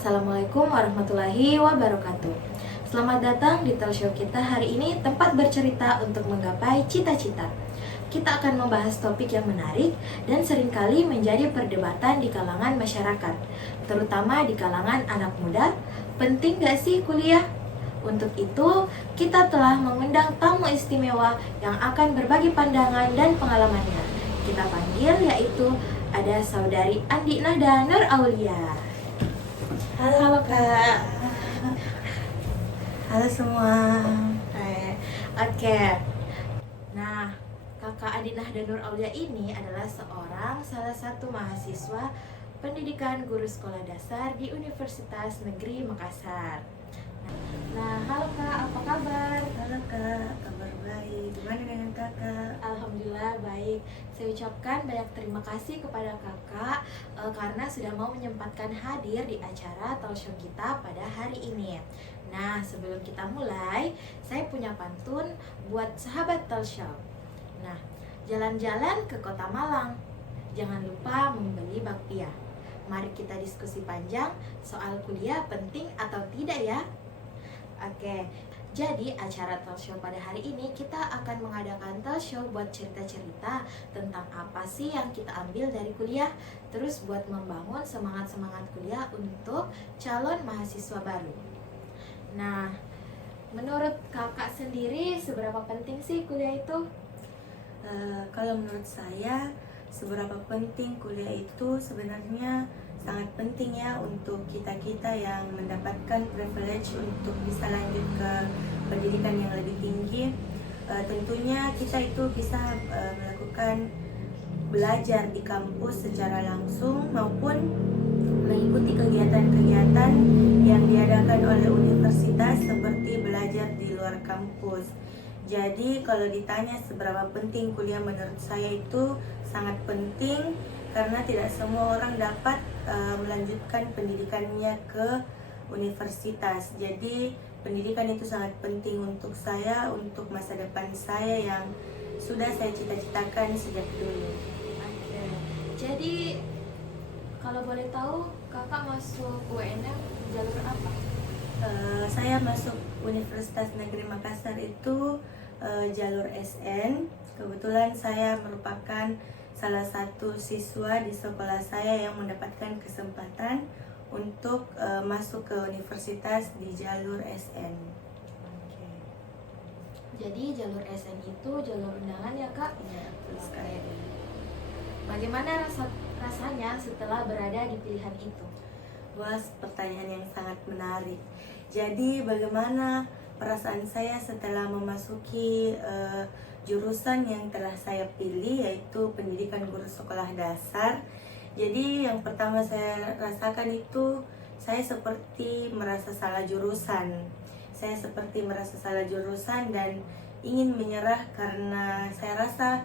Assalamualaikum warahmatullahi wabarakatuh. Selamat datang di talk show kita hari ini, tempat bercerita untuk menggapai cita-cita. Kita akan membahas topik yang menarik dan seringkali menjadi perdebatan di kalangan masyarakat, terutama di kalangan anak muda. Penting gak sih kuliah? Untuk itu, kita telah mengundang tamu istimewa yang akan berbagi pandangan dan pengalamannya. Kita panggil yaitu ada Saudari Andi Nahda Nur Aulia. Halo Kak. Halo semua. Oke. Nah, Kakak Andi Nahda Nur Aulia ini adalah salah satu mahasiswa pendidikan guru sekolah dasar di Universitas Negeri Makassar. Nah, halo Kak, apa kabar? Halo Kak, kabar baik. Gimana dengan Kakak? Alhamdulillah baik. Saya ucapkan banyak terima kasih kepada Kakak karena sudah mau menyempatkan hadir di acara talk show kita pada hari ini. Nah, sebelum kita mulai, saya punya pantun buat sahabat talk show. Nah, jalan-jalan ke Kota Malang, jangan lupa membeli bakpia. Mari kita diskusi panjang soal kuliah penting atau tidak ya. Oke, jadi acara talk show pada hari ini kita akan mengadakan talk show buat cerita-cerita tentang apa sih yang kita ambil dari kuliah, terus buat membangun semangat-semangat kuliah untuk calon mahasiswa baru. Nah, menurut kakak sendiri seberapa penting sih kuliah itu? Kalau menurut saya, seberapa penting kuliah itu sebenarnya sangat penting ya untuk kita-kita yang mendapatkan privilege untuk bisa lanjut ke pendidikan yang lebih tinggi. Tentunya kita itu bisa melakukan belajar di kampus secara langsung maupun mengikuti kegiatan-kegiatan yang diadakan oleh universitas seperti belajar di luar kampus. Jadi kalau ditanya seberapa penting kuliah, menurut saya itu sangat penting karena tidak semua orang dapat melanjutkan pendidikannya ke universitas. Jadi pendidikan itu sangat penting untuk saya, untuk masa depan saya yang sudah saya cita-citakan sejak dulu. Oke. Jadi kalau boleh tahu kakak masuk UNM jalur apa? Saya masuk Universitas Negeri Makassar itu jalur SN. Kebetulan saya merupakan salah satu siswa di sekolah saya yang mendapatkan kesempatan untuk masuk ke universitas di jalur SN. Oke. Jadi jalur SN itu jalur undangan ya kak? Ya, betul sekali. Bagaimana rasanya setelah berada di pilihan itu? Wah, pertanyaan yang sangat menarik. Jadi bagaimana perasaan saya setelah memasuki jurusan yang telah saya pilih, yaitu pendidikan guru sekolah dasar. Jadi yang pertama saya rasakan itu saya seperti merasa salah jurusan. Saya seperti merasa salah jurusan dan ingin menyerah karena saya rasa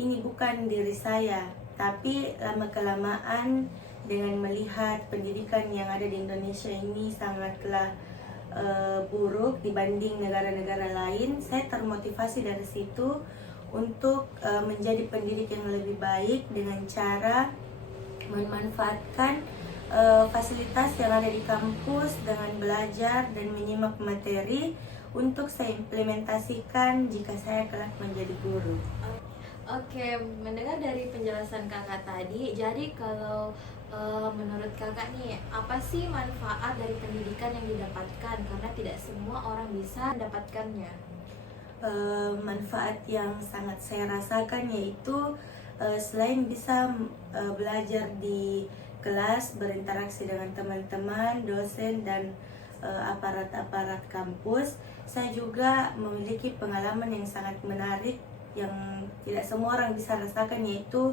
ini bukan diri saya. Tapi lama-kelamaan dengan melihat pendidikan yang ada di Indonesia ini sangatlah buruk dibanding negara-negara lain, saya termotivasi dari situ untuk menjadi pendidik yang lebih baik dengan cara memanfaatkan fasilitas yang ada di kampus dengan belajar dan menyimak materi untuk saya implementasikan jika saya kelak menjadi guru. Oke, mendengar dari penjelasan kakak tadi, jadi kalau menurut kakak nih, apa sih manfaat dari pendidikan yang didapatkan? Karena tidak semua orang bisa mendapatkannya. Manfaat yang sangat saya rasakan yaitu selain bisa belajar di kelas, berinteraksi dengan teman-teman, dosen, dan aparat-aparat kampus, saya juga memiliki pengalaman yang sangat menarik yang tidak semua orang bisa rasakan, yaitu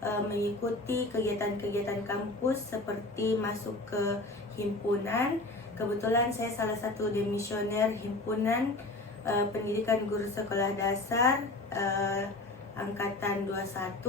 mengikuti kegiatan-kegiatan kampus seperti masuk ke himpunan. Kebetulan saya salah satu demisioner himpunan pendidikan guru sekolah dasar angkatan 21.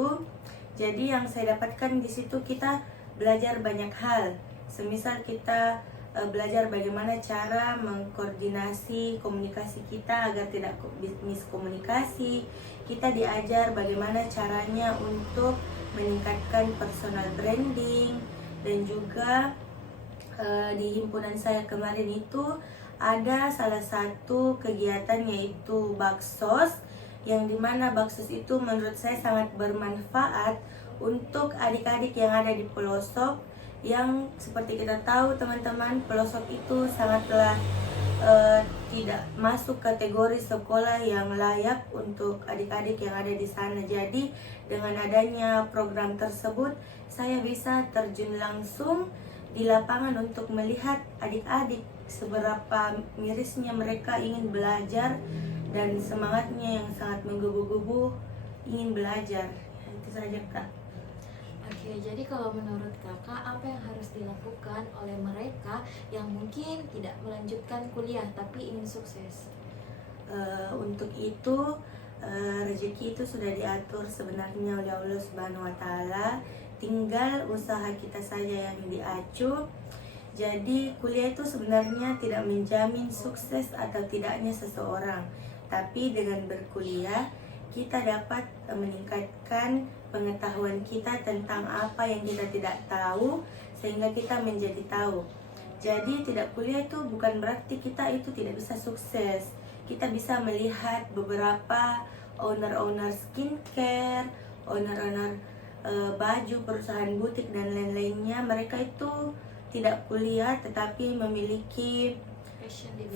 Jadi yang saya dapatkan di situ kita belajar banyak hal. Semisal kita belajar bagaimana cara mengkoordinasi komunikasi kita agar tidak miskomunikasi. Kita diajar bagaimana caranya untuk meningkatkan personal branding dan juga di himpunan saya kemarin itu ada salah satu kegiatan yaitu baksos, yang dimana baksos itu menurut saya sangat bermanfaat untuk adik-adik yang ada di pelosok, yang seperti kita tahu teman-teman, pelosok itu sangatlah tidak masuk kategori sekolah yang layak untuk adik-adik yang ada di sana. Jadi dengan adanya program tersebut, saya bisa terjun langsung di lapangan untuk melihat adik-adik seberapa mirisnya mereka ingin belajar dan semangatnya yang sangat menggebu-gebu ingin belajar. Itu saja Kak. Oke, jadi kalau menurut kakak apa yang harus dilakukan oleh mereka yang mungkin tidak melanjutkan kuliah tapi ingin sukses? Untuk itu rezeki itu sudah diatur sebenarnya oleh Allah Subhanahu wa taala, tinggal usaha kita saja yang diacu. Jadi kuliah itu sebenarnya tidak menjamin sukses atau tidaknya seseorang, tapi dengan berkuliah kita dapat meningkatkan pengetahuan kita tentang apa yang kita tidak tahu, sehingga kita menjadi tahu. Jadi tidak kuliah itu bukan berarti kita itu tidak bisa sukses. Kita bisa melihat beberapa owner-owner skincare, owner-owner baju, perusahaan butik dan lain-lainnya. Mereka itu tidak kuliah tetapi memiliki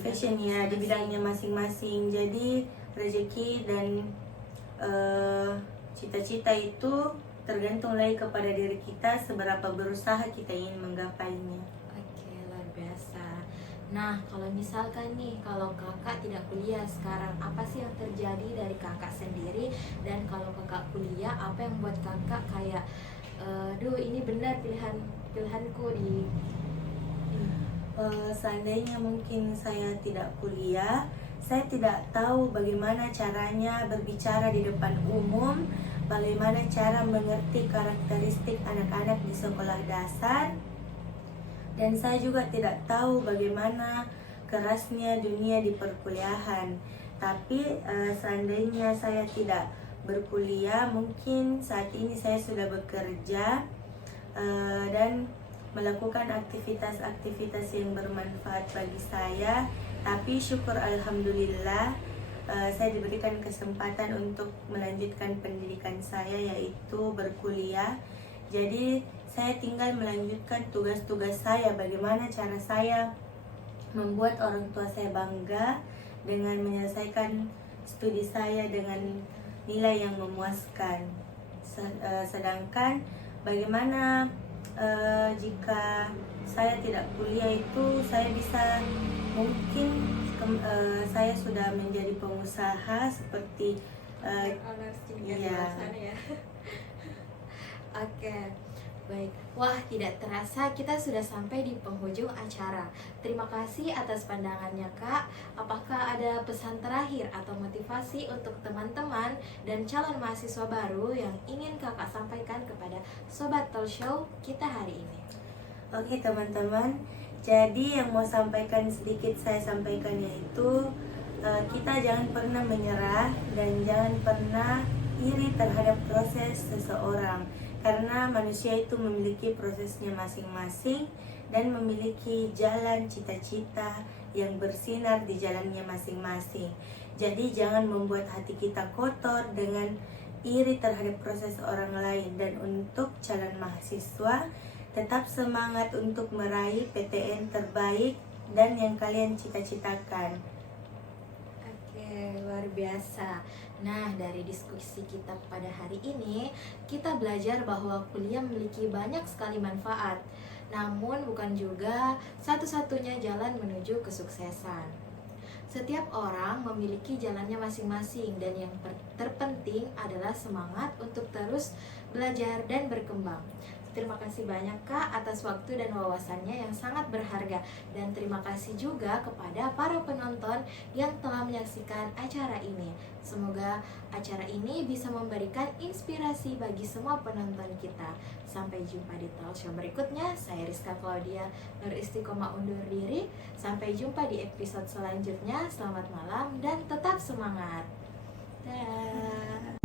fashionnya di bidangnya masing-masing. Jadi rezeki dan cita-cita itu tergantung lagi kepada diri kita, seberapa berusaha kita ingin menggapainya. Oke, luar biasa. Nah, kalau misalkan nih, kalau kakak tidak kuliah sekarang, apa sih yang terjadi dari kakak sendiri? Dan kalau kakak kuliah, apa yang buat kakak kayak, duh ini benar pilihanku di ini. Seandainya mungkin saya tidak kuliah, saya tidak tahu bagaimana caranya berbicara di depan umum, bagaimana cara mengerti karakteristik anak-anak di sekolah dasar, dan saya juga tidak tahu bagaimana kerasnya dunia di perkuliahan. Tapi seandainya saya tidak berkuliah, mungkin saat ini saya sudah bekerja dan melakukan aktivitas-aktivitas yang bermanfaat bagi saya. Tapi syukur alhamdulillah saya diberikan kesempatan untuk melanjutkan pendidikan saya, yaitu berkuliah. Jadi saya tinggal melanjutkan tugas-tugas saya, bagaimana cara saya membuat orang tua saya bangga dengan menyelesaikan studi saya dengan nilai yang memuaskan. Sedangkan bagaimana jika saya tidak kuliah itu, saya bisa mungkin saya sudah menjadi pengusaha seperti ya. Oke, baik. Wah, tidak terasa kita sudah sampai di penghujung acara. Terima kasih atas pandangannya, Kak. Apakah ada pesan terakhir atau motivasi untuk teman-teman dan calon mahasiswa baru yang ingin Kakak sampaikan kepada Sobat Talk Show kita hari ini? Oke teman-teman, jadi yang mau saya sampaikan yaitu kita jangan pernah menyerah dan jangan pernah iri terhadap proses seseorang, karena manusia itu memiliki prosesnya masing-masing dan memiliki jalan cita-cita yang bersinar di jalannya masing-masing. Jadi jangan membuat hati kita kotor dengan iri terhadap proses orang lain. Dan untuk calon mahasiswa, tetap semangat untuk meraih PTN terbaik dan yang kalian cita-citakan. Oke, luar biasa. Nah, dari diskusi kita pada hari ini, kita belajar bahwa kuliah memiliki banyak sekali manfaat. Namun bukan juga satu-satunya jalan menuju kesuksesan. Setiap orang memiliki jalannya masing-masing, dan yang terpenting adalah semangat untuk terus belajar dan berkembang. Terima kasih banyak Kak atas waktu dan wawasannya yang sangat berharga. Dan terima kasih juga kepada para penonton yang telah menyaksikan acara ini. Semoga acara ini bisa memberikan inspirasi bagi semua penonton kita. Sampai jumpa di talk show berikutnya. Saya Rizka Claudia Nur Istiqomah undur diri. Sampai jumpa di episode selanjutnya. Selamat malam dan tetap semangat. Dah.